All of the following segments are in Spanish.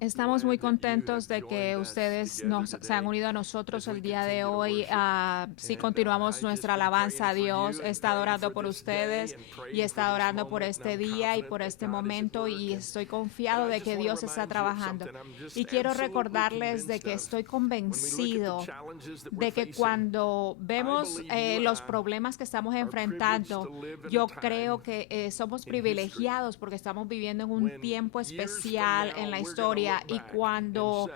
Estamos muy contentos de que ustedes se han unido a nosotros el día de hoy. Sí, continuamos nuestra alabanza a Dios. He estado orando por ustedes y he estado orando por este día y por este momento, y estoy confiado de que Dios está trabajando. Y quiero recordarles de que estoy convencido de que cuando vemos los problemas que estamos enfrentando, yo creo que somos privilegiados porque estamos viviendo en un tiempo especial en la historia, y cuando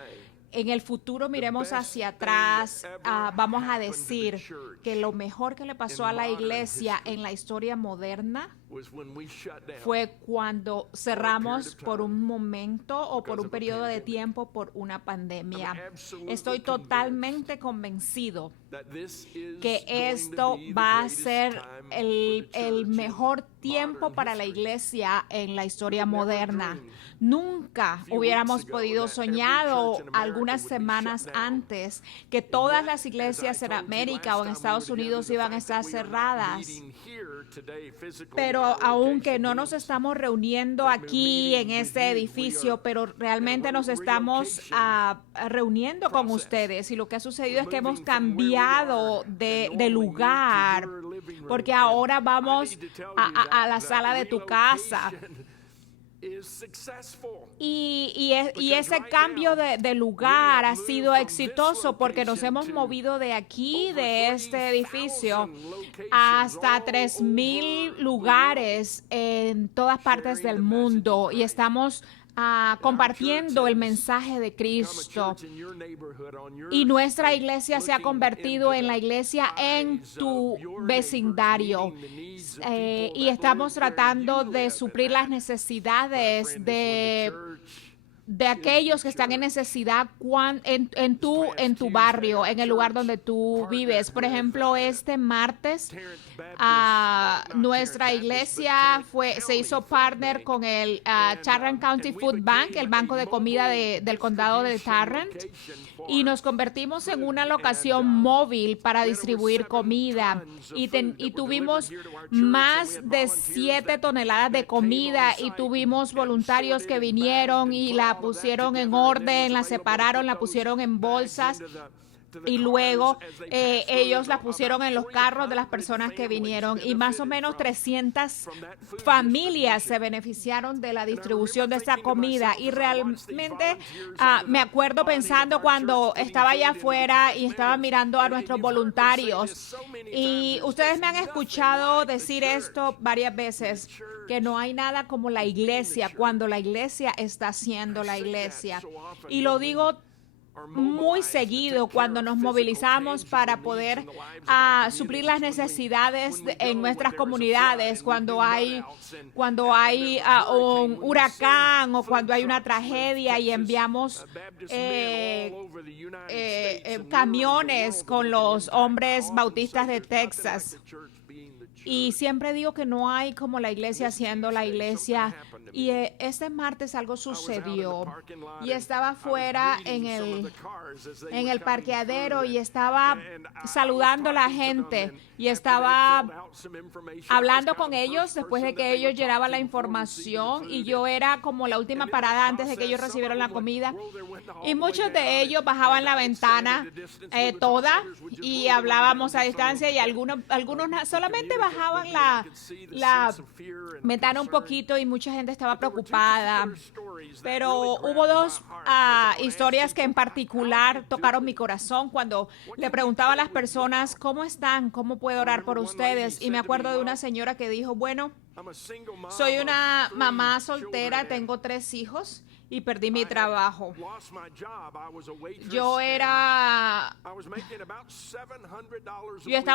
en el futuro miremos hacia atrás, vamos a decir que lo mejor que le pasó a la iglesia en la historia moderna fue cuando cerramos por un momento o por un periodo de tiempo por una pandemia. Estoy totalmente convencido que esto va a ser el mejor tiempo para la iglesia en la historia moderna. Nunca hubiéramos podido soñar algunas semanas antes que todas las iglesias en América o en Estados Unidos iban a estar cerradas. Pero aunque no nos estamos reuniendo aquí en este edificio, pero realmente nos estamos reuniendo con ustedes, y lo que ha sucedido es que hemos cambiado de lugar, porque ahora vamos a la sala de tu casa. Y ese cambio de lugar ha sido exitoso porque nos hemos movido de aquí, de este edificio, hasta 3,000 lugares en todas partes del mundo, y estamos compartiendo el mensaje de Cristo. Y nuestra iglesia se ha convertido en la iglesia en tu vecindario. Y estamos tratando de suplir las necesidades de aquellos que están en necesidad en tu barrio, en el lugar donde tú vives. Por ejemplo, este martes nuestra iglesia se hizo partner con el Tarrant County Food Bank, el banco de comida del condado de Tarrant, y nos convertimos en una locación móvil para distribuir comida, y tuvimos más de 7 toneladas de comida, y tuvimos voluntarios que vinieron y la pusieron en orden, la separaron, la pusieron en bolsas, y luego ellos la pusieron en los carros de las personas que vinieron, y más o menos 300 familias se beneficiaron de la distribución de esta comida. Y realmente me acuerdo pensando cuando estaba allá afuera y estaba mirando a nuestros voluntarios, y ustedes me han escuchado decir esto varias veces, que no hay nada como la iglesia cuando la iglesia está haciendo la iglesia. Y lo digo muy seguido cuando nos movilizamos para poder suplir las necesidades en nuestras comunidades, cuando hay un huracán o cuando hay una tragedia, y enviamos camiones con los hombres bautistas de Texas. Y siempre digo que no hay como la iglesia haciendo la iglesia. Y este martes algo sucedió, y estaba afuera en el parqueadero, y estaba saludando a la gente, y estaba hablando con ellos después de que ellos llenaban la información, y yo era como la última parada antes de que ellos recibieran la comida, y muchos de ellos bajaban la ventana toda, y hablábamos a distancia, y algunos solamente bajaban la ventana un poquito, y mucha gente estaba preocupada. Pero hubo dos historias que en particular tocaron mi corazón cuando le preguntaba a las personas cómo están, cómo puedo orar por ustedes. Y me acuerdo de una señora que dijo, bueno, soy una mamá soltera, tengo 3 hijos y perdí mi trabajo. Yo estaba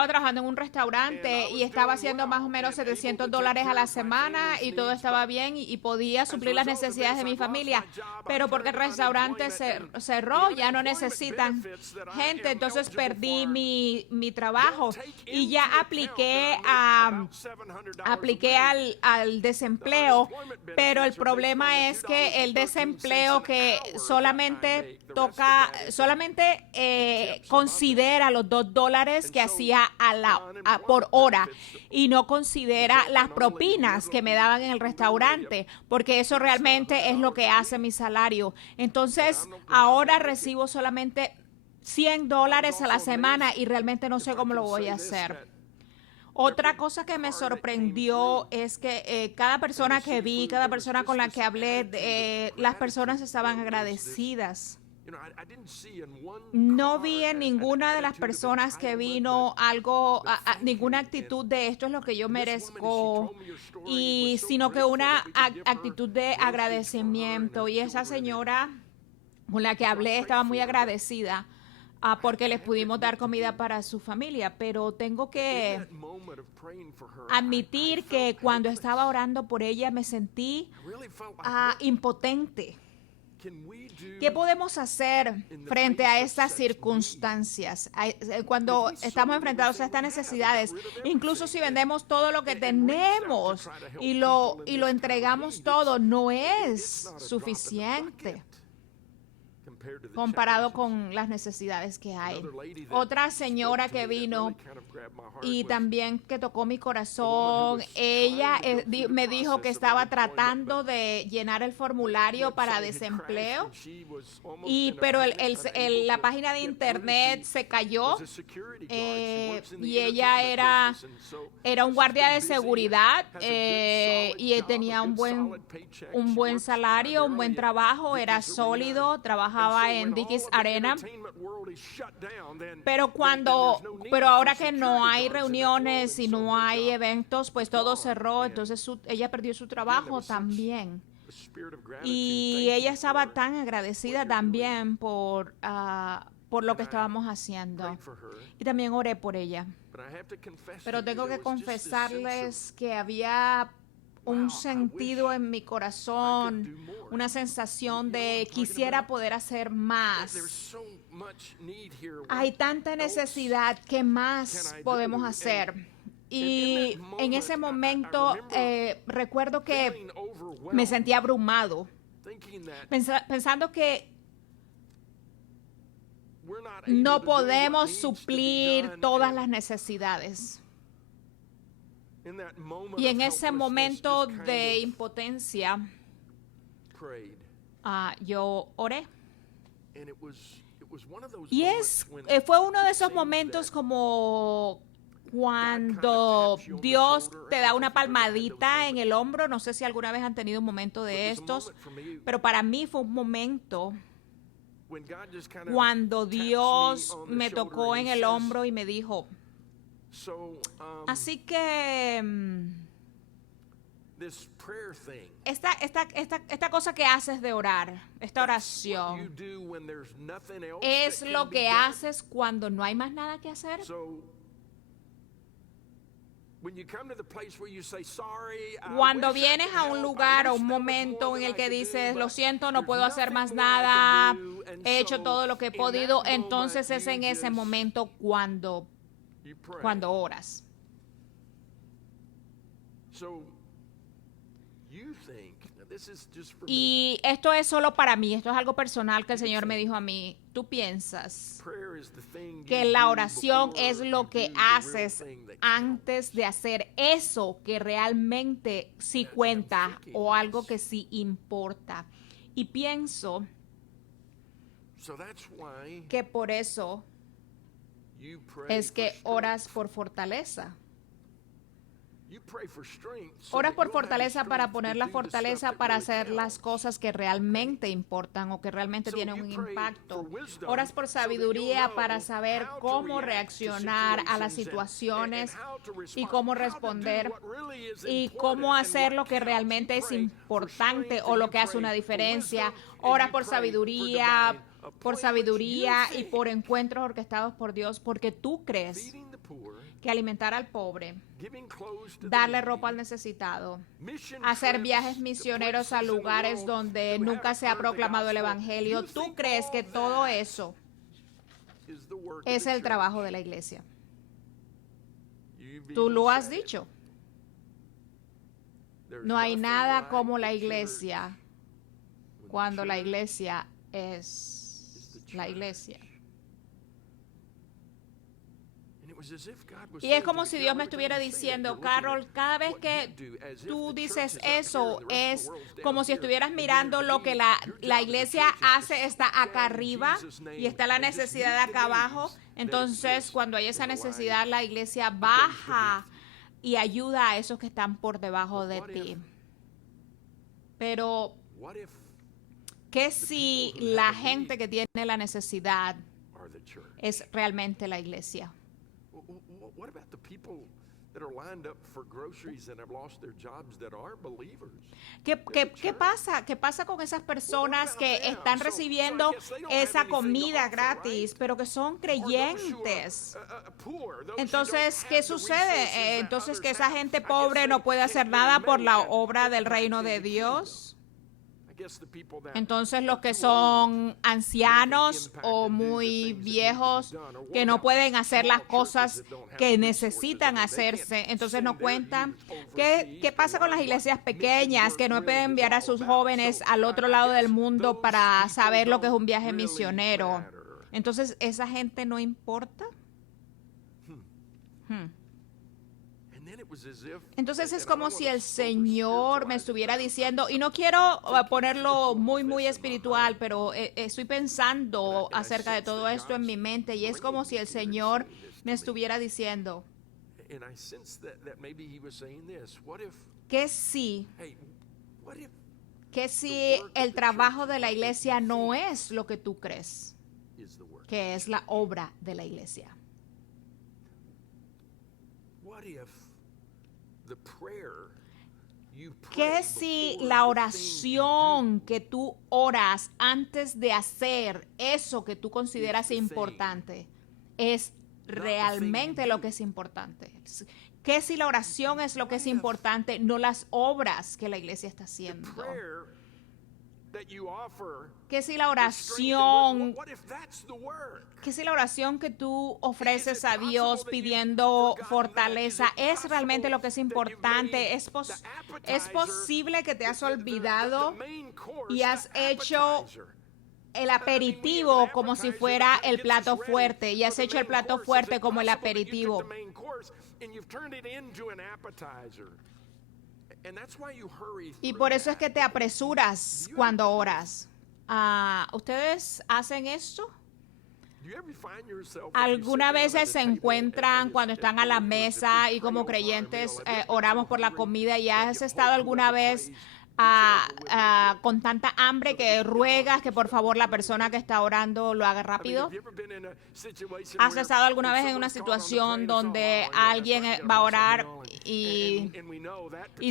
trabajando en un restaurante y estaba haciendo más o menos $700 a la semana, y todo estaba bien, y podía suplir las necesidades de mi familia. Pero porque el restaurante cerró, ya no necesitan gente, entonces perdí mi trabajo, y ya apliqué al desempleo, pero el problema es que el desempleo que solamente considera los $2 que hacía por hora, y no considera las propinas que me daban en el restaurante, porque eso realmente es lo que hace mi salario. Entonces, ahora recibo solamente $100 a la semana y realmente no sé cómo lo voy a hacer. Otra cosa que me sorprendió es que cada persona que vi, cada persona con la que hablé, las personas estaban agradecidas. No vi en ninguna de las personas que vino ninguna actitud de esto es lo que yo merezco, sino que una actitud de agradecimiento. Y esa señora con la que hablé estaba muy agradecida porque les pudimos dar comida para su familia, pero tengo que admitir que cuando estaba orando por ella me sentí impotente. ¿Qué podemos hacer frente a estas circunstancias? Cuando estamos enfrentados a estas necesidades, incluso si vendemos todo lo que tenemos y lo entregamos todo, no es suficiente comparado con las necesidades que hay. Otra señora que vino y también que tocó mi corazón, ella me dijo que estaba tratando de llenar el formulario para desempleo, pero la página de internet se cayó y ella era un guardia de seguridad y tenía un buen salario, un buen trabajo, era sólido, trabajaba en Dickies Arena, pero ahora que no hay reuniones y no hay eventos, pues todo cerró, entonces ella perdió su trabajo también. Y ella estaba tan agradecida también por lo que estábamos haciendo. Y también oré por ella. Pero tengo que confesarles que había un sentido en mi corazón, una sensación de quisiera poder hacer más. Hay tanta necesidad, ¿qué más podemos hacer? Y en ese momento recuerdo que me sentí abrumado, pensando que no podemos suplir todas las necesidades. Y en ese momento de impotencia, yo oré. Y fue uno de esos momentos como cuando Dios te da una palmadita en el hombro. No sé si alguna vez han tenido un momento de estos, pero para mí fue un momento cuando Dios me tocó en el hombro y me dijo, así que esta cosa que haces de orar, esta oración, es lo que haces cuando no hay más nada que hacer. Cuando vienes a un lugar o un momento en el que dices, lo siento, no puedo hacer más nada, he hecho todo lo que he podido, entonces es en ese momento cuando oras. Y esto es solo para mí, esto es algo personal que el Señor me dijo a mí. Tú piensas que la oración es lo que haces antes de hacer eso que realmente sí cuenta o algo que sí importa. Y pienso que por eso es que oras por fortaleza. Oras por fortaleza para poner la fortaleza para hacer las cosas que realmente importan o que realmente tienen un impacto. Oras por sabiduría para saber cómo reaccionar a las situaciones y cómo responder y cómo hacer lo que realmente es importante o lo que hace una diferencia. Oras por sabiduría y por encuentros orquestados por Dios, porque tú crees que alimentar al pobre, darle ropa al necesitado, hacer viajes misioneros a lugares donde nunca se ha proclamado el evangelio, tú crees que todo eso es el trabajo de la iglesia. Tú lo has dicho. No hay nada como la iglesia cuando la iglesia es la iglesia. Y es como si Dios me estuviera diciendo, Carol, cada vez que tú dices eso, es como si estuvieras mirando lo que la iglesia hace, está acá arriba y está la necesidad acá abajo. Entonces, cuando hay esa necesidad, la iglesia baja y ayuda a esos que están por debajo de ti. Pero, ¿qué si la gente que tiene la necesidad es realmente la iglesia? ¿Qué pasa? ¿Qué pasa con esas personas que están recibiendo esa comida gratis, pero que son creyentes? Entonces, ¿qué sucede? Entonces, que esa gente pobre no puede hacer nada por la obra del reino de Dios. Entonces los que son ancianos o muy viejos que no pueden hacer las cosas que necesitan hacerse, entonces no cuentan. ¿Qué pasa con las iglesias pequeñas que no pueden enviar a sus jóvenes al otro lado del mundo para saber lo que es un viaje misionero? Entonces, ¿esa gente no importa? Entonces es como si el Señor me estuviera diciendo, y no quiero ponerlo muy espiritual, pero estoy pensando acerca de todo esto en mi mente, y es como si el Señor me estuviera diciendo, ¿qué si el trabajo de la iglesia no es lo que tú crees que es la obra de la iglesia? ¿Qué si la oración que tú oras antes de hacer eso que tú consideras importante es realmente lo que es importante? ¿Qué si la oración es lo que es importante, no las obras que la iglesia está haciendo? ¿Qué si la oración que tú ofreces a Dios pidiendo fortaleza es realmente lo que es importante? ¿Es posible que te has olvidado y has hecho el aperitivo como si fuera el plato fuerte, y has hecho el plato fuerte como el aperitivo? Y por eso es que te apresuras cuando oras. ¿Ustedes hacen esto? ¿Alguna vez se encuentran cuando están a la mesa y como creyentes oramos por la comida, y has estado alguna vez con tanta hambre que ruegas que por favor la persona que está orando lo haga rápido? ¿Has estado alguna vez en una situación donde alguien va a orar y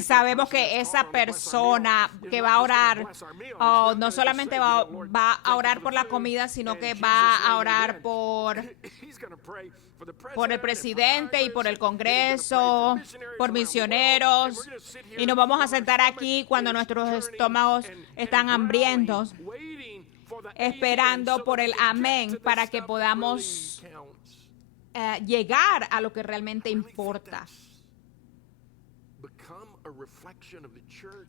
sabemos que esa persona que va a orar no solamente va a orar por la comida, sino que va a orar por el presidente y por el Congreso, por misioneros, y nos vamos a sentar aquí cuando nuestros estómagos están hambrientos, esperando por el amén para que podamos llegar a lo que realmente importa?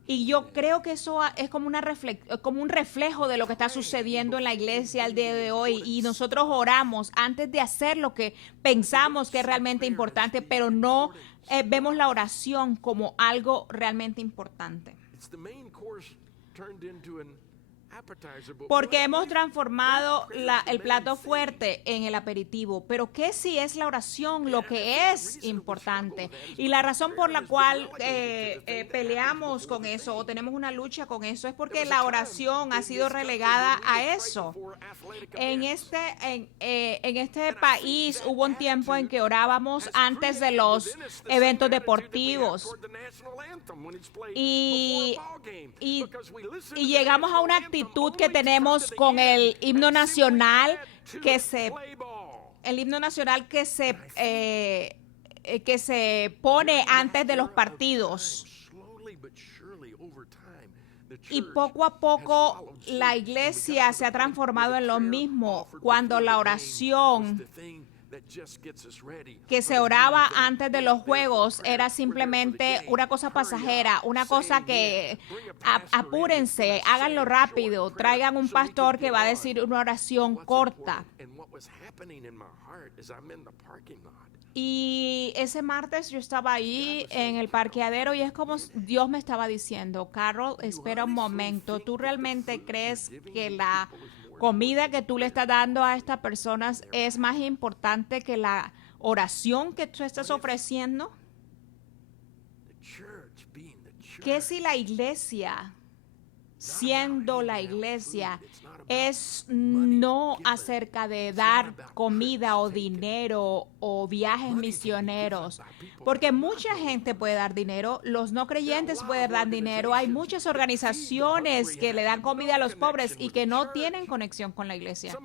Y yo creo que eso es como un reflejo de lo que está sucediendo en la iglesia al día de hoy. Y nosotros oramos antes de hacer lo que pensamos que es realmente importante, pero no vemos la oración como algo realmente importante. Porque hemos transformado el plato fuerte en el aperitivo. Pero ¿qué si es la oración lo que es importante? Y la razón por la cual peleamos con eso o tenemos una lucha con eso es porque la oración ha sido relegada a eso. En este país hubo un tiempo en que orábamos antes de los eventos deportivos y llegamos a una actitud que tenemos con el himno nacional que se pone antes de los partidos. Y poco a poco la iglesia se ha transformado en lo mismo cuando la oración que se oraba antes de los juegos era simplemente una cosa pasajera, una cosa que apúrense, háganlo rápido, traigan un pastor que va a decir una oración corta. Y ese martes yo estaba ahí en el parqueadero y es como Dios me estaba diciendo, Carol, espera un momento, ¿tú realmente crees que la comida que tú le estás dando a estas personas es más importante que la oración que tú estás ofreciendo? ¿Qué si la iglesia, siendo la iglesia, es no acerca de dar comida o dinero o viajes misioneros? Porque mucha gente puede dar dinero, los no creyentes pueden dar dinero, hay muchas organizaciones que le dan comida a los pobres y que no tienen conexión con la iglesia.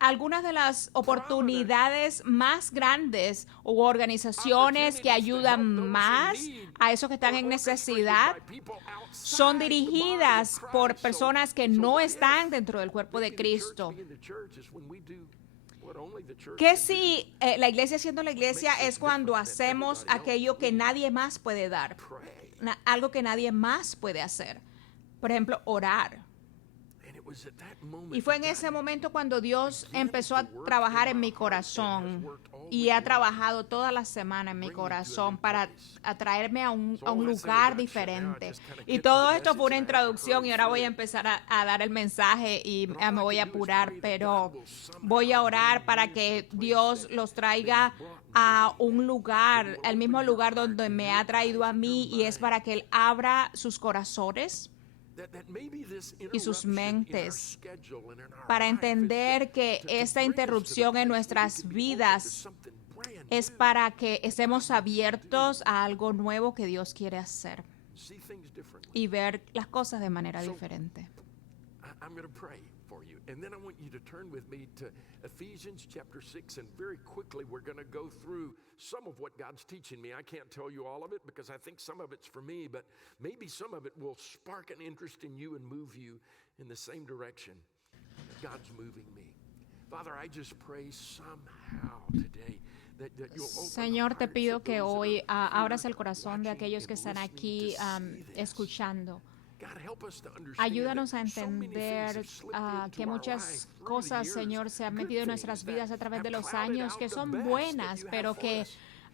Algunas de las oportunidades más grandes u organizaciones que ayudan más a esos que están en necesidad son dirigidas por personas que no están dentro del cuerpo de Cristo. ¿Qué si la iglesia siendo la iglesia es cuando hacemos aquello que nadie más puede dar? Algo que nadie más puede hacer. Por ejemplo, orar. Y fue en ese momento cuando Dios empezó a trabajar en mi corazón y ha trabajado toda la semana en mi corazón para atraerme a un lugar diferente. Y todo esto fue una introducción y ahora voy a empezar a dar el mensaje y me voy a apurar, pero voy a orar para que Dios los traiga a un lugar, al mismo lugar donde me ha traído a mí, y es para que Él abra sus corazones y sus mentes para entender que esta interrupción en nuestras vidas es para que estemos abiertos a algo nuevo que Dios quiere hacer y ver las cosas de manera diferente. And then I want you to turn with me to Ephesians chapter 6, and very quickly we're going to go through some of what God's teaching me. I can't tell you all of it because I think some of it's for me, but maybe some of it will spark an interest in you and move you in the same direction that God's moving me. Father, I just pray somehow today that you'll open Señor, te pido que hoy abras el heart, corazón de aquellos que están aquí escuchando. escuchando. Ayúdanos a entender que muchas cosas, Señor, se han metido en nuestras vidas a través de los años, que son buenas, pero que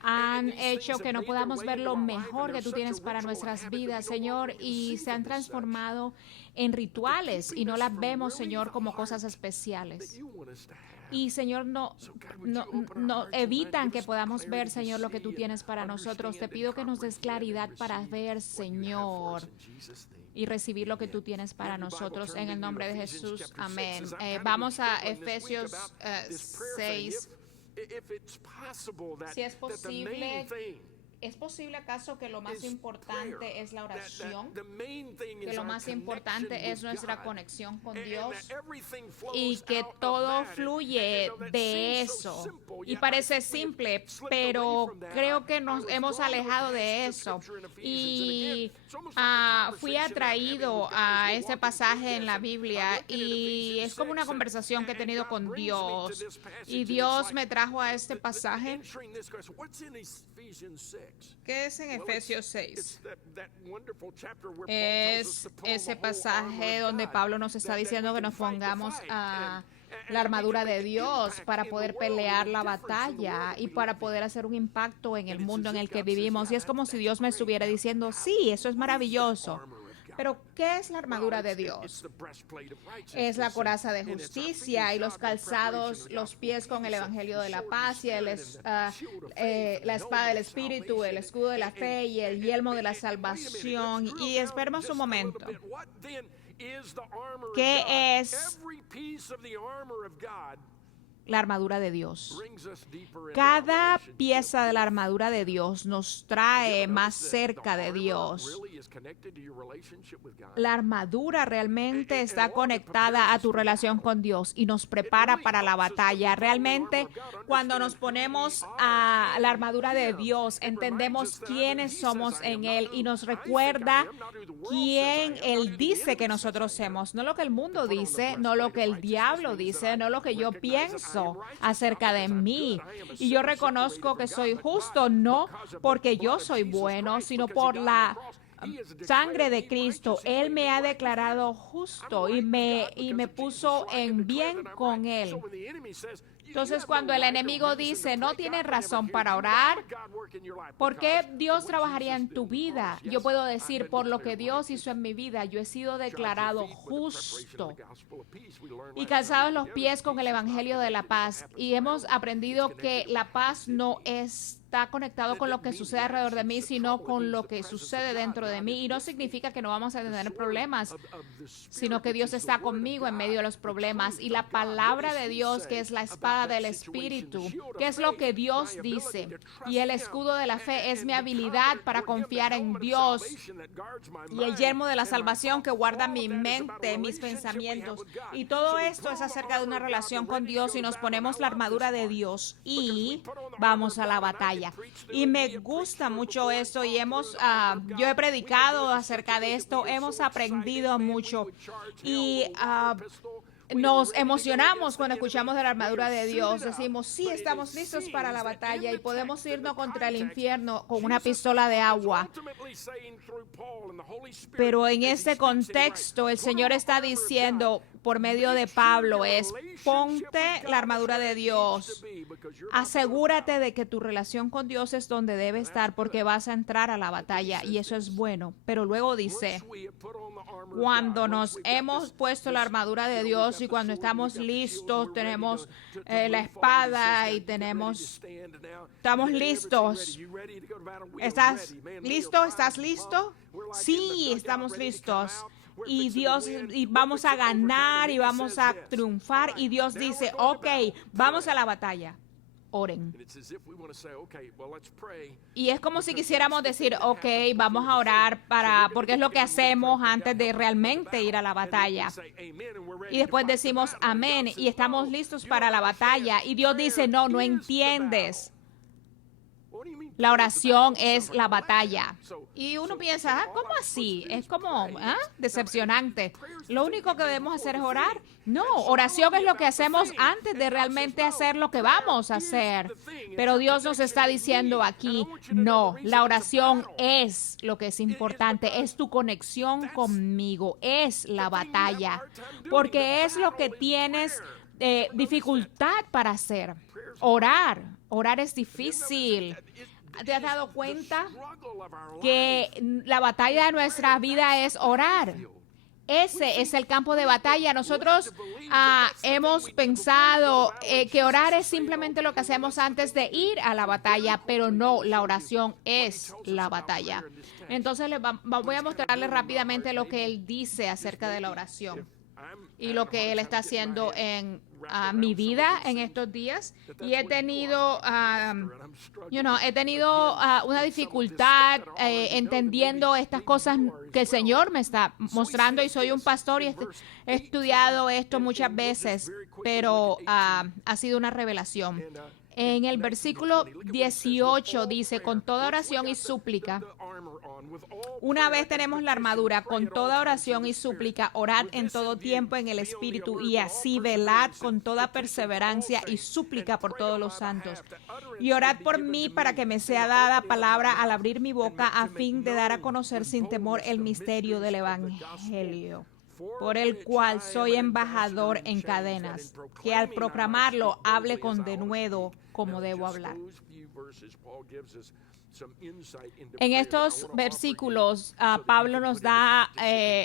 han hecho que no podamos ver lo mejor que tú tienes para nuestras vidas, Señor, y se han transformado en rituales y no las vemos, Señor, como cosas especiales. Y, Señor, no evitan que podamos ver, Señor, lo que tú tienes para nosotros. Te pido que nos des claridad para ver, Señor, y recibir lo que tú tienes para nosotros en el nombre de Jesús. Amén. Vamos a Efesios 6. Si es posible, ¿es posible acaso que lo más importante es la oración? Que lo más importante es nuestra conexión con Dios y que todo fluye de eso. Y parece simple, pero creo que nos hemos alejado de eso. Y fui atraído a ese pasaje en la Biblia y es como una conversación que he tenido con Dios. Y Dios me trajo a este pasaje. ¿Qué es en Efesios 6? Es ese pasaje donde Pablo nos está diciendo que nos pongamos a la armadura de Dios para poder pelear la batalla y para poder hacer un impacto en el mundo en el que vivimos. Y es como si Dios me estuviera diciendo, sí, eso es maravilloso. Pero, ¿qué es la armadura de Dios? Es la coraza de justicia y los calzados, los pies con el evangelio de la paz y la espada del Espíritu, el escudo de la fe y el yelmo de la salvación. Y esperemos un momento. ¿Qué es la armadura de Dios? Cada pieza de la armadura de Dios nos trae más cerca de Dios. La armadura realmente está conectada a tu relación con Dios y nos prepara para la batalla. Realmente, cuando nos ponemos a la armadura de Dios, entendemos quiénes somos en Él y nos recuerda quién Él dice que nosotros somos. No lo que el mundo dice, no lo que el diablo dice, no lo que yo pienso, pienso acerca de mí. Y yo reconozco que soy justo no porque yo soy bueno, sino por la sangre de Cristo. Él me ha declarado justo y me puso en bien con Él. Entonces, cuando el enemigo dice, no tienes razón para orar, ¿por qué Dios trabajaría en tu vida? Yo puedo decir, por lo que Dios hizo en mi vida, yo he sido declarado justo y calzados los pies con el Evangelio de la paz. Y hemos aprendido que la paz no está conectado con lo que sucede alrededor de mí, sino con lo que sucede dentro de mí. Y no significa que no vamos a tener problemas, sino que Dios está conmigo en medio de los problemas. Y la palabra de Dios, que es la espada del Espíritu, que es lo que Dios dice. Y el escudo de la fe es mi habilidad para confiar en Dios. Y el yelmo de la salvación que guarda mi mente, mis pensamientos. Y todo esto es acerca de una relación con Dios y nos ponemos la armadura de Dios y vamos a la batalla. Y me gusta mucho esto y yo he predicado acerca de esto, hemos aprendido mucho y nos emocionamos cuando escuchamos de la armadura de Dios. Decimos, sí, estamos listos para la batalla y podemos irnos contra el infierno con una pistola de agua. Pero en este contexto, el Señor está diciendo por medio de Pablo ponte la armadura de Dios. Asegúrate de que tu relación con Dios es donde debe estar porque vas a entrar a la batalla y eso es bueno. Pero luego dice, cuando nos hemos puesto la armadura de Dios y cuando estamos listos, tenemos la espada y estamos listos. ¿Estás listo? ¿Estás listo? Sí, estamos listos. Y vamos a ganar y vamos a triunfar. Y Dios dice, ok, vamos a la batalla. Oren. Y es como si quisiéramos decir, ok, vamos a orar porque es lo que hacemos antes de realmente ir a la batalla. Y después decimos amén y estamos listos para la batalla. Y Dios dice, no entiendes. La oración es la batalla. Y uno piensa, ¿cómo así? Es como decepcionante. ¿Lo único que debemos hacer es orar? No, oración es lo que hacemos antes de realmente hacer lo que vamos a hacer. Pero Dios nos está diciendo aquí, no, la oración es lo que es importante, es tu conexión conmigo, es la batalla, porque es lo que tienes dificultad para hacer. Orar es difícil. ¿Te has dado cuenta que la batalla de nuestra vida es orar? Ese es el campo de batalla. Nosotros hemos pensado que orar es simplemente lo que hacemos antes de ir a la batalla, pero no, la oración es la batalla. Entonces voy a mostrarles rápidamente lo que él dice acerca de la oración y lo que él está haciendo en mi vida en estos días. Y he tenido una dificultad entendiendo estas cosas que el Señor me está mostrando, y soy un pastor y he estudiado esto muchas veces, pero ha sido una revelación. En el versículo 18 dice, con toda oración y súplica. Una vez tenemos la armadura, con toda oración y súplica, orad en todo tiempo en el Espíritu, y así velad con toda perseverancia y súplica por todos los santos. Y orad por mí para que me sea dada palabra al abrir mi boca, a fin de dar a conocer sin temor el misterio del Evangelio, por el cual soy embajador en cadenas, que al proclamarlo hable con denuedo como debo hablar. En estos versículos, Pablo nos da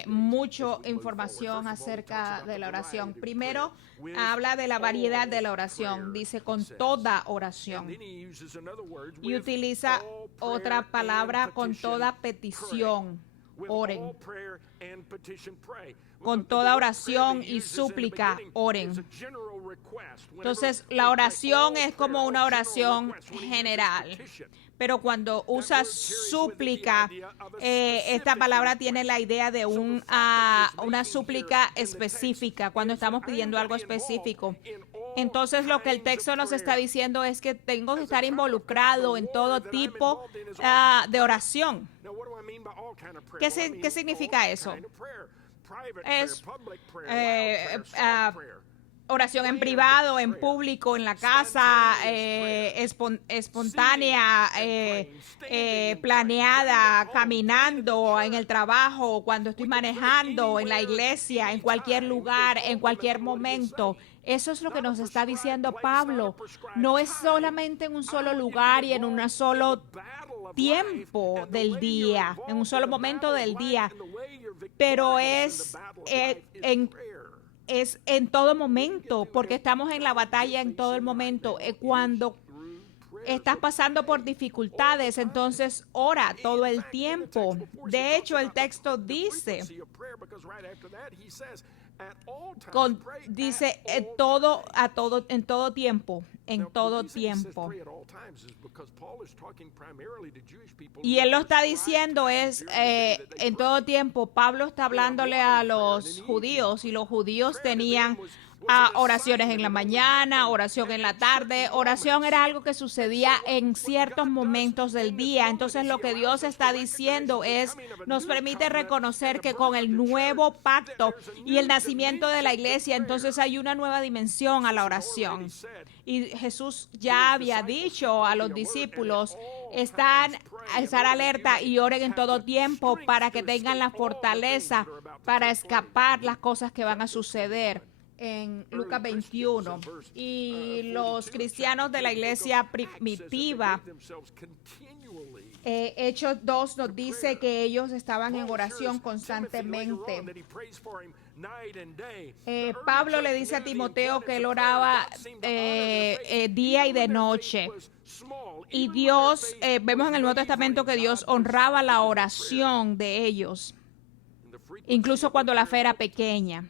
mucha información acerca de la oración. Primero, habla de la variedad de la oración. Dice con toda oración. Y utiliza otra palabra, con toda petición. Oren. Con toda oración y súplica, oren. Entonces, la oración es como una oración general. Pero cuando usa súplica, esta palabra tiene la idea de una súplica específica, cuando estamos pidiendo algo específico. Entonces, lo que el texto nos está diciendo es que tengo que estar involucrado en todo tipo de oración. ¿Qué significa eso? Es oración en privado, en público, en la casa, espontánea, planeada, caminando, en el trabajo, cuando estoy manejando, en la iglesia, en cualquier lugar, en cualquier momento. Eso es lo que nos está diciendo Pablo. No es solamente en un solo lugar y en un solo tiempo del día, en un solo momento del día, pero es en todo momento, porque estamos en la batalla en todo el momento. Cuando estás pasando por dificultades, entonces ora todo el tiempo. De hecho, el texto dice, dice en todo tiempo, en todo tiempo. Y él lo está diciendo en todo tiempo. Pablo está hablándole a los judíos y los judíos tenían oraciones en la mañana, oración en la tarde. Oración era algo que sucedía en ciertos momentos del día. Entonces lo que Dios está diciendo nos permite reconocer que con el nuevo pacto y el nacimiento de la iglesia, entonces hay una nueva dimensión a la oración. Y Jesús ya había dicho a los discípulos, estar alerta y oren en todo tiempo para que tengan la fortaleza para escapar las cosas que van a suceder. En Lucas 21, y los cristianos de la iglesia primitiva, Hechos 2 nos dice que ellos estaban en oración constantemente. Pablo le dice a Timoteo que él oraba día y de noche. Y Dios, vemos en el Nuevo Testamento que Dios honraba la oración de ellos, incluso cuando la fe era pequeña.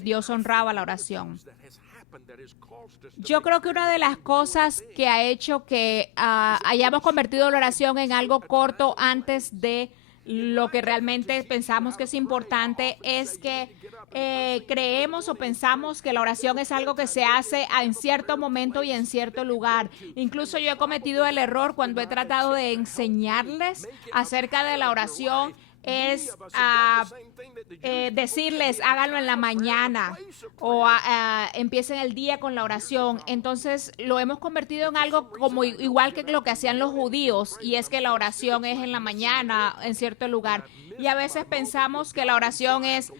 Dios honraba la oración. Yo creo que una de las cosas que ha hecho que hayamos convertido la oración en algo corto antes de lo que realmente pensamos que es importante es que creemos o pensamos que la oración es algo que se hace en cierto momento y en cierto lugar. Incluso yo he cometido el error cuando he tratado de enseñarles acerca de la oración, es decirles háganlo en la mañana o empiecen el día con la oración. Entonces lo hemos convertido en algo como igual que lo que hacían los judíos, y es que la oración es en la mañana en cierto lugar, y a veces pensamos que la oración es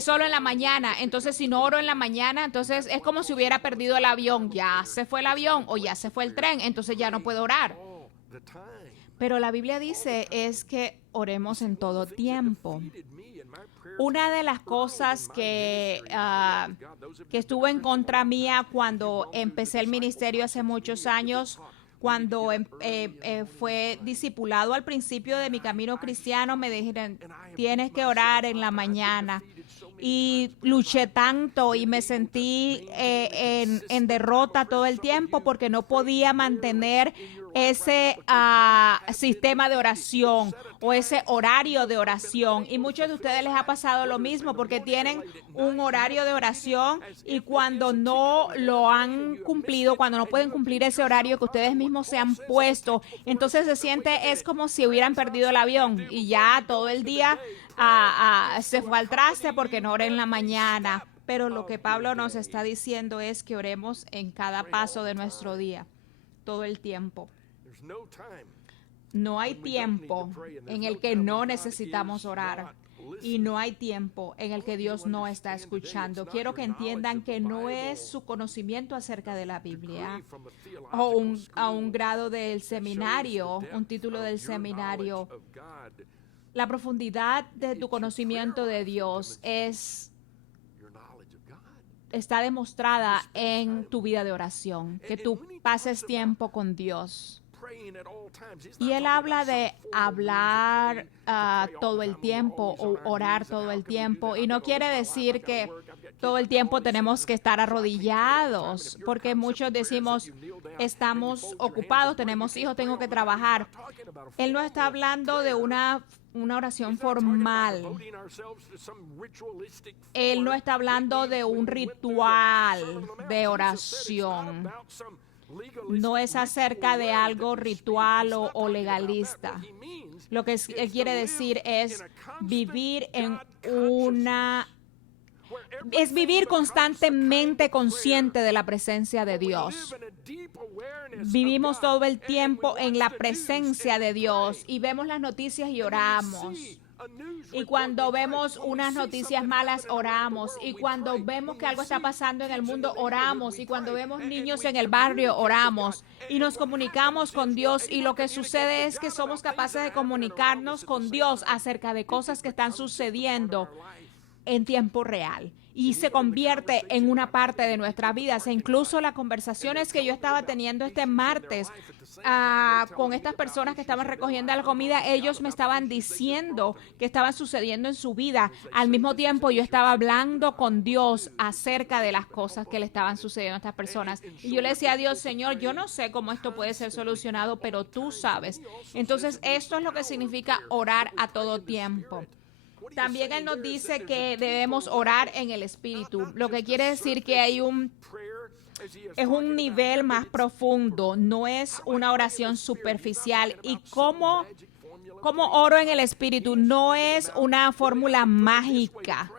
solo en la mañana. Entonces si no oro en la mañana, entonces es como si hubiera perdido el avión. Ya se fue el avión o ya se fue el tren, entonces ya no puedo orar. Pero la Biblia dice es que oremos en todo tiempo. Una de las cosas que estuvo en contra mía cuando empecé el ministerio hace muchos años, cuando fue discipulado al principio de mi camino cristiano, me dijeron, tienes que orar en la mañana. Y luché tanto y me sentí en derrota todo el tiempo porque no podía mantener ese sistema de oración o ese horario de oración. Y muchos de ustedes les ha pasado lo mismo porque tienen un horario de oración y cuando no lo han cumplido, cuando no pueden cumplir ese horario que ustedes mismos se han puesto, entonces se siente, es como si hubieran perdido el avión y ya todo el día se fue al traste porque no oré en la mañana. Pero lo que Pablo nos está diciendo es que oremos en cada paso de nuestro día, todo el tiempo. No hay tiempo en el que no necesitamos orar y no hay tiempo en el que Dios no está escuchando. Quiero que entiendan que no es su conocimiento acerca de la Biblia o a un grado del seminario, un título del seminario. La profundidad de tu conocimiento de Dios está demostrada en tu vida de oración, que tú pases tiempo con Dios. Y él habla de hablar todo el tiempo o orar todo el tiempo. Y no quiere decir que todo el tiempo tenemos que estar arrodillados, porque muchos decimos, estamos ocupados, tenemos hijos, tengo que trabajar. Él no está hablando de una oración formal. Él no está hablando de un ritual de oración. No es acerca de algo ritual o legalista. Lo que él quiere decir es vivir en una es vivir constantemente consciente de la presencia de Dios. Vivimos todo el tiempo en la presencia de Dios y vemos las noticias y oramos. Y cuando vemos unas noticias malas, oramos. Y cuando vemos que algo está pasando en el mundo, oramos. Y cuando vemos niños en el barrio, oramos. Y nos comunicamos con Dios. Y lo que sucede es que somos capaces de comunicarnos con Dios acerca de cosas que están sucediendo en tiempo real. Y se convierte en una parte de nuestra vida. Incluso las conversaciones que yo estaba teniendo este martes con estas personas que estaban recogiendo la comida, ellos me estaban diciendo que estaba sucediendo en su vida. Al mismo tiempo yo estaba hablando con Dios acerca de las cosas que le estaban sucediendo a estas personas. Y yo le decía a Dios, Señor, yo no sé cómo esto puede ser solucionado, pero tú sabes. Entonces esto es lo que significa orar a todo tiempo. También Él nos dice que debemos orar en el Espíritu, lo que quiere decir que es un nivel más profundo, no es una oración superficial. Y cómo oro en el Espíritu no es una fórmula mágica.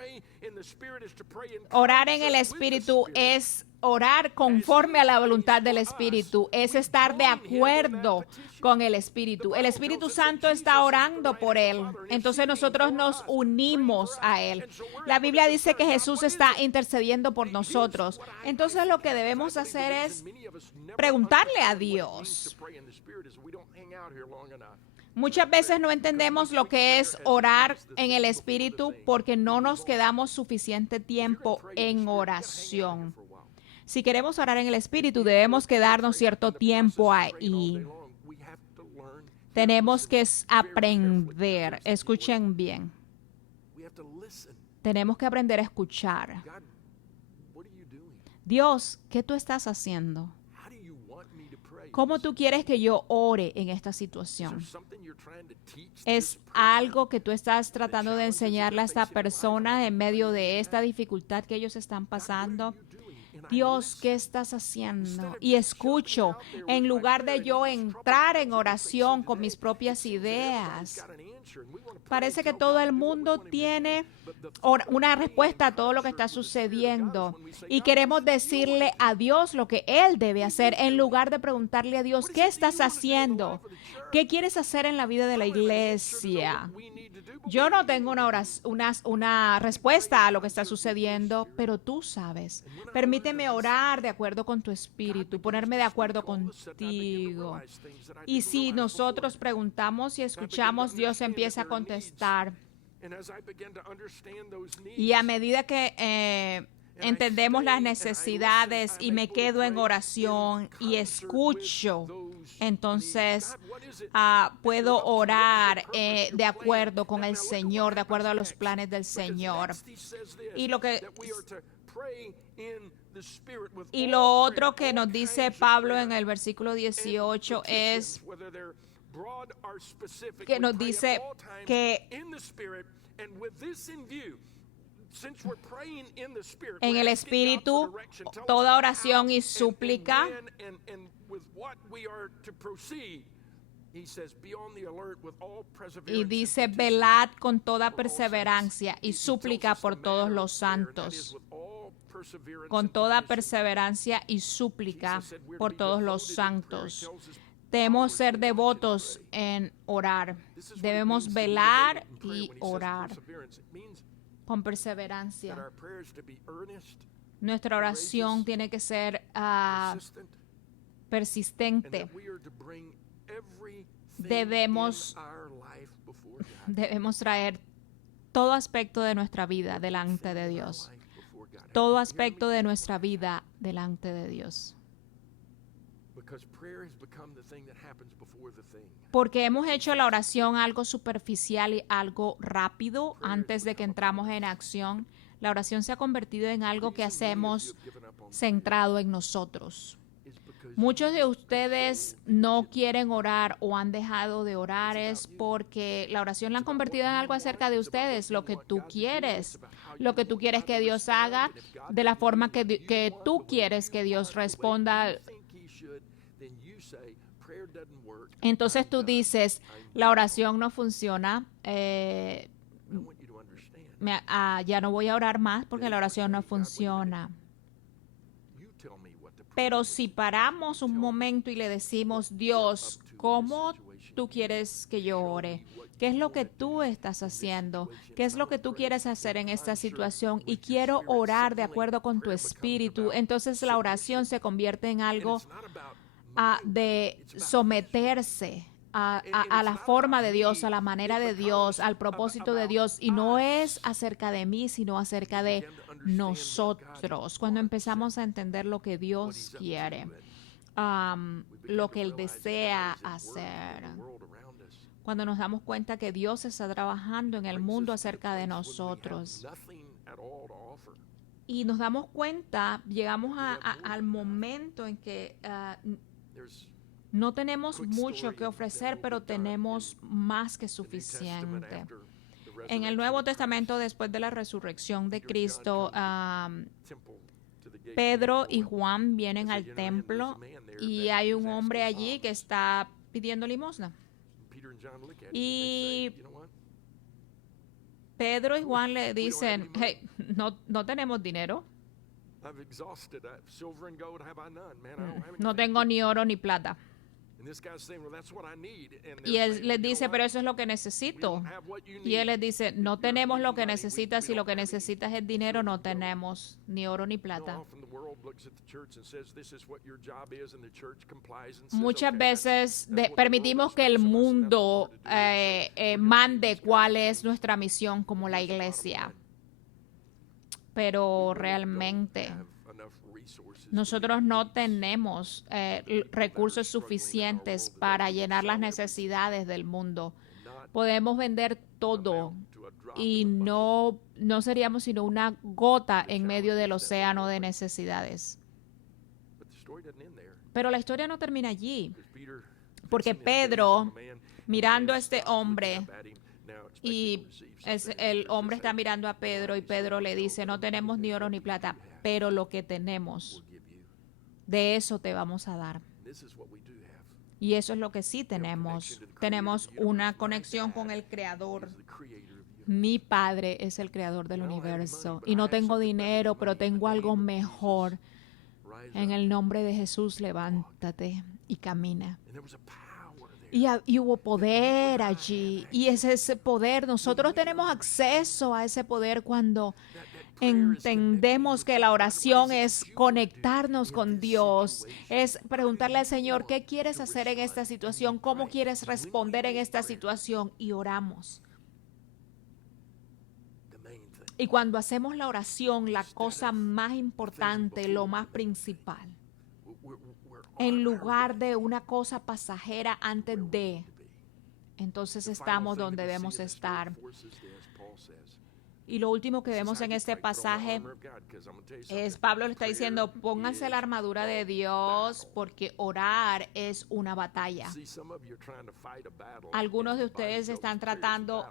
Orar en el Espíritu es orar conforme a la voluntad del Espíritu, es estar de acuerdo con el Espíritu. El Espíritu Santo está orando por él, entonces nosotros nos unimos a él. La Biblia dice que Jesús está intercediendo por nosotros, entonces lo que debemos hacer es preguntarle a Dios. Muchas veces no entendemos lo que es orar en el Espíritu porque no nos quedamos suficiente tiempo en oración. Si queremos orar en el Espíritu, debemos quedarnos cierto tiempo ahí. Tenemos que aprender. Escuchen bien. Tenemos que aprender a escuchar. Dios, ¿qué tú estás haciendo? ¿Cómo tú quieres que yo ore en esta situación? ¿Es algo que tú estás tratando de enseñarle a esta persona en medio de esta dificultad que ellos están pasando? Dios, ¿qué estás haciendo? Y escucho, en lugar de yo entrar en oración con mis propias ideas. Parece que todo el mundo tiene una respuesta a todo lo que está sucediendo y queremos decirle a Dios lo que Él debe hacer en lugar de preguntarle a Dios, ¿qué estás haciendo? ¿Qué quieres hacer en la vida de la iglesia? Yo no tengo una respuesta a lo que está sucediendo, pero tú sabes. Permíteme orar de acuerdo con tu espíritu, ponerme de acuerdo contigo. Y si nosotros preguntamos y escuchamos, Dios empieza a contestar. Y a medida que entendemos las necesidades y me quedo en oración y escucho, entonces puedo orar de acuerdo con el Señor, de acuerdo a los planes del Señor. Y lo otro que nos dice Pablo en el versículo 18 es que nos dice que en el Espíritu toda oración y súplica y dice velad con toda perseverancia y súplica por todos los santos. Con toda perseverancia y súplica por todos los santos. Debemos ser devotos en orar. Debemos velar y orar con perseverancia. Nuestra oración tiene que ser persistente. Debemos traer todo aspecto de nuestra vida delante de Dios. Todo aspecto de nuestra vida delante de Dios. Porque hemos hecho la oración algo superficial y algo rápido antes de que entramos en acción. La oración se ha convertido en algo que hacemos centrado en nosotros. Muchos de ustedes no quieren orar o han dejado de orar es porque la oración la han convertido en algo acerca de ustedes, lo que tú quieres que Dios haga, de la forma que tú quieres que Dios responda. Entonces tú dices, la oración no funciona. ya no voy a orar más porque la oración no funciona. Pero si paramos un momento y le decimos, Dios, ¿cómo tú quieres que yo ore? ¿Qué es lo que tú estás haciendo? ¿Qué es lo que tú quieres hacer en esta situación? Y quiero orar de acuerdo con tu espíritu. Entonces la oración se convierte en algo de someterse a la forma de Dios, a la manera de Dios, al propósito de Dios. Y no es acerca de mí, sino acerca de nosotros. Cuando empezamos a entender lo que Dios quiere, lo que Él desea hacer. Cuando nos damos cuenta que Dios está trabajando en el mundo acerca de nosotros. Y nos damos cuenta, llegamos al momento en que no tenemos mucho que ofrecer, pero tenemos más que suficiente. En el Nuevo Testamento, después de la resurrección de Cristo, Pedro y Juan vienen al templo y hay un hombre allí que está pidiendo limosna. Y Pedro y Juan le dicen, hey, no tenemos dinero. No tengo ni oro ni plata. Y él les dice, pero eso es lo que necesito. Y él les dice, no tenemos lo que necesitas, si lo que necesitas es dinero, no tenemos ni oro ni plata. Muchas veces permitimos que el mundo mande cuál es nuestra misión como la iglesia. Pero realmente nosotros no tenemos recursos suficientes para llenar las necesidades del mundo. Podemos vender todo y no seríamos sino una gota en medio del océano de necesidades. Pero la historia no termina allí, porque Pedro, mirando a este hombre, y el hombre está mirando a Pedro y Pedro le dice, no tenemos ni oro ni plata, pero lo que tenemos, de eso te vamos a dar. Y eso es lo que sí tenemos. Tenemos una conexión con el Creador. Mi Padre es el Creador del universo. Y no tengo dinero, pero tengo algo mejor. En el nombre de Jesús, levántate y camina. Y hubo poder allí. Y ese poder, nosotros tenemos acceso a ese poder cuando entendemos que la oración es conectarnos con Dios, es preguntarle al Señor, ¿qué quieres hacer en esta situación? ¿Cómo quieres responder en esta situación? Y oramos. Y cuando hacemos la oración, la cosa más importante, lo más principal, en lugar de una cosa pasajera antes de, entonces estamos donde debemos estar. Y lo último que vemos en este pasaje es, Pablo le está diciendo, pónganse la armadura de Dios porque orar es una batalla. Algunos de ustedes están tratando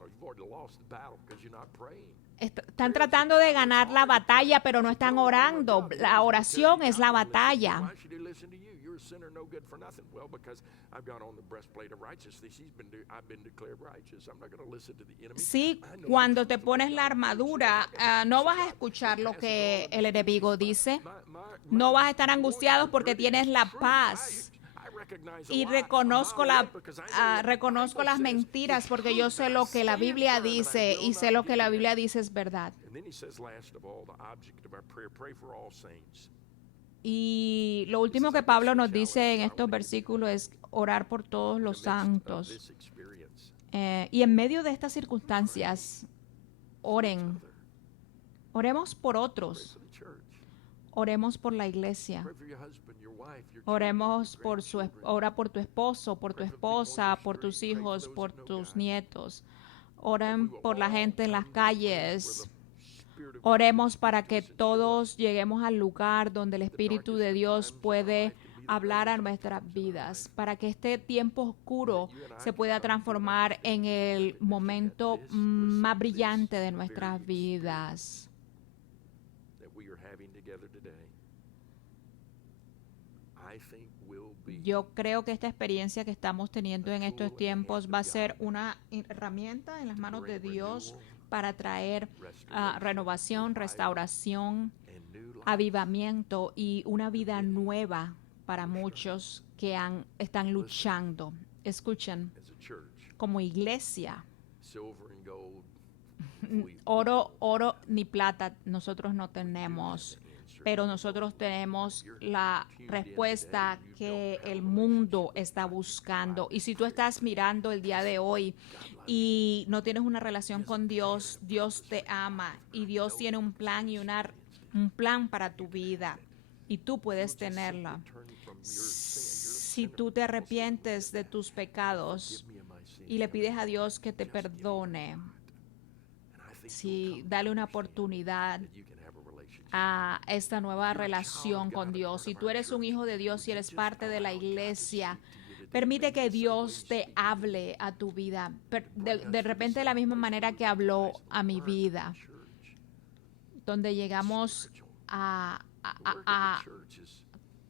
de ganar la batalla, pero no están orando. La oración es la batalla. Sí, cuando te pones la armadura, no vas a escuchar lo que el enemigo dice. No vas a estar angustiado porque tienes la paz. Y reconozco las mentiras porque yo sé lo que la Biblia dice y sé lo que la Biblia dice es verdad. Y lo último que Pablo nos dice en estos versículos es orar por todos los santos. Y en medio de estas circunstancias, oremos por otros. Oremos por la iglesia. Ora por tu esposo, por tu esposa, por tus hijos, por tus nietos. Oren por la gente en las calles. Oremos para que todos lleguemos al lugar donde el Espíritu de Dios puede hablar a nuestras vidas, para que este tiempo oscuro se pueda transformar en el momento más brillante de nuestras vidas. Yo creo que esta experiencia que estamos teniendo en estos tiempos va a ser una herramienta en las manos de Dios para traer renovación, restauración, avivamiento y una vida nueva para muchos que están luchando. Escuchen, como iglesia, oro ni plata nosotros no tenemos, pero nosotros tenemos la respuesta que el mundo está buscando. Y si tú estás mirando el día de hoy y no tienes una relación con Dios, Dios te ama y Dios tiene un plan y un plan para tu vida y tú puedes tenerla. Si tú te arrepientes de tus pecados y le pides a Dios que te perdone, dale una oportunidad a esta nueva relación con Dios. Si tú eres un hijo de Dios y eres parte de la iglesia, permite que Dios te hable a tu vida. De repente de la misma manera que habló a mi vida, donde llegamos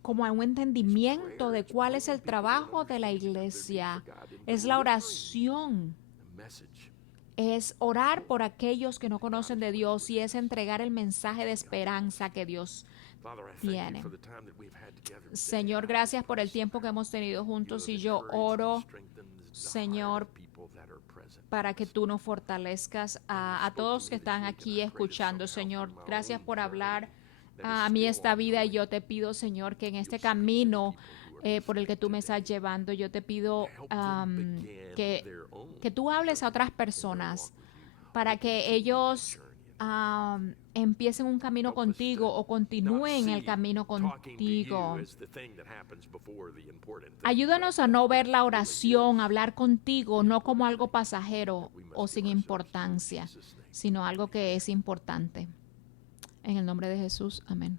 como a un entendimiento de cuál es el trabajo de la iglesia. Es la oración. Es orar por aquellos que no conocen de Dios y es entregar el mensaje de esperanza que Dios tiene. Señor, gracias por el tiempo que hemos tenido juntos y yo oro, Señor, para que tú nos fortalezcas a todos que están aquí escuchando, Señor. Gracias por hablar a mí esta vida y yo te pido, Señor, que en este camino por el que tú me estás llevando, yo te pido que tú hables a otras personas para que ellos empiecen un camino contigo o continúen el camino contigo. Ayúdanos a no ver la oración, hablar contigo, no como algo pasajero o sin importancia, sino algo que es importante. En el nombre de Jesús, amén.